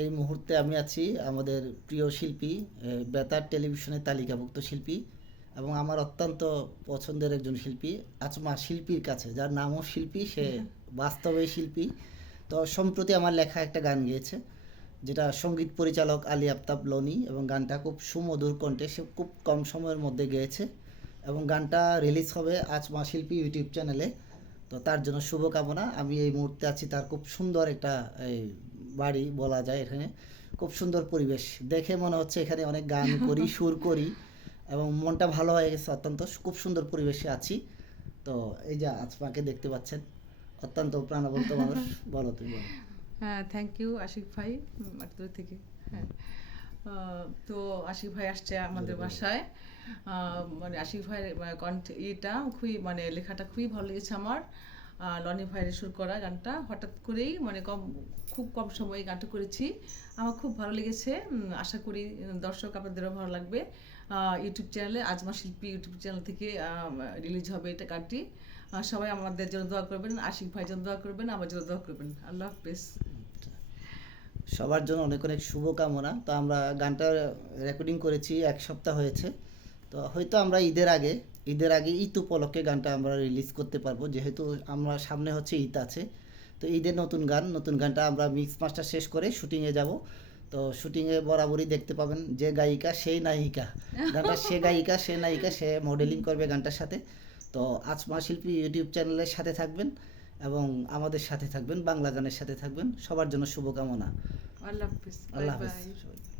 এই মুহূর্তে আমি আছি আমাদের প্রিয় শিল্পী, বেতার টেলিভিশনের তালিকাভুক্ত শিল্পী এবং আমার অত্যন্ত পছন্দের একজন শিল্পী, আচমা শিল্পীর কাছে, যার নামও শিল্পী, সে বাস্তবে শিল্পী। তো সম্প্রতি আমার লেখা একটা গান গেয়েছে, যেটা সঙ্গীত পরিচালক আলী আফতাব লনি, এবং গানটা খুব সুমধুর কণ্ঠে সে খুব কম সময়ের মধ্যে গেয়েছে এবং গানটা রিলিজ হবে আচমা শিল্পী ইউটিউব চ্যানেলে। তো তার জন্য শুভকামনা। আমি এই মুহূর্তে আছি তার খুব সুন্দর একটা এই বাড়ি বলা যায়, এখানে খুব সুন্দর পরিবেশ, দেখে মনে হচ্ছে এখানে অনেক গান করি, সুর করি, এবং মনটা ভালো হয়ে গেছে। অত্যন্ত খুব সুন্দর পরিবেশে আছি। তো এই যে আজমাকে দেখতে পাচ্ছেন, অত্যন্ত প্রাণবন্ত মানুষ। বলো, তুমি বলো। হ্যাঁ, থ্যাংক ইউ আশিক ভাই, এত দূর থেকে। হ্যাঁ, তো আশিক ভাই আসছে আমাদের বাসায়। মানে আশিক ভাইয়ের কণ্ঠ এটা খুবই, মানে লেখাটা খুবই ভালো লেগেছে আমার। লনি ভাইয়ের সুর করা গানটা হঠাৎ করেই, মানে খুব কম সময়ে গানটা করেছি। আমার খুব ভালো লেগেছে। আশা করি দর্শক আপনাদেরও ভালো লাগবে। ইউটিউব চ্যানেলে আজমা শিল্পী ইউটিউব চ্যানেল থেকে রিলিজ হবে এটা গানটি। সবাই আমাদের জন্য দোয়া করবেন, আশিক ভাই জন্য দোয়া করবেন, আমার জন্য দোয়া করবেন। আল্লাহ হাফেজ। সবার জন্য অনেক অনেক শুভকামনা। তো আমরা গানটা রেকর্ডিং করেছি 1 সপ্তাহ হয়েছে। তো হয়তো আমরা ঈদের আগে ঈদ উপলক্ষে গানটা আমরা রিলিজ করতে পারবো, যেহেতু আমরা সামনে হচ্ছে ঈদ আছে। তো ঈদের নতুন গানটা আমরা মিক্স মাস্টার শেষ করে শুটিংয়ে যাব। তো শুটিংয়ে বরাবরই দেখতে পাবেন যে গায়িকা সেই নায়িকা, গানটা সে গায়িকা সে নায়িকা, সে মডেলিং করবে গানটার সাথে। তো আজমা শিল্পী ইউটিউব চ্যানেলের সাথে থাকবেন এবং আমাদের সাথে থাকবেন, বাংলা গানের সাথে থাকবেন। সবার জন্য শুভকামনা। আল্লাহ হাফেজ, বাই আল্লাহ হাফেজ বাই। সবাইকে।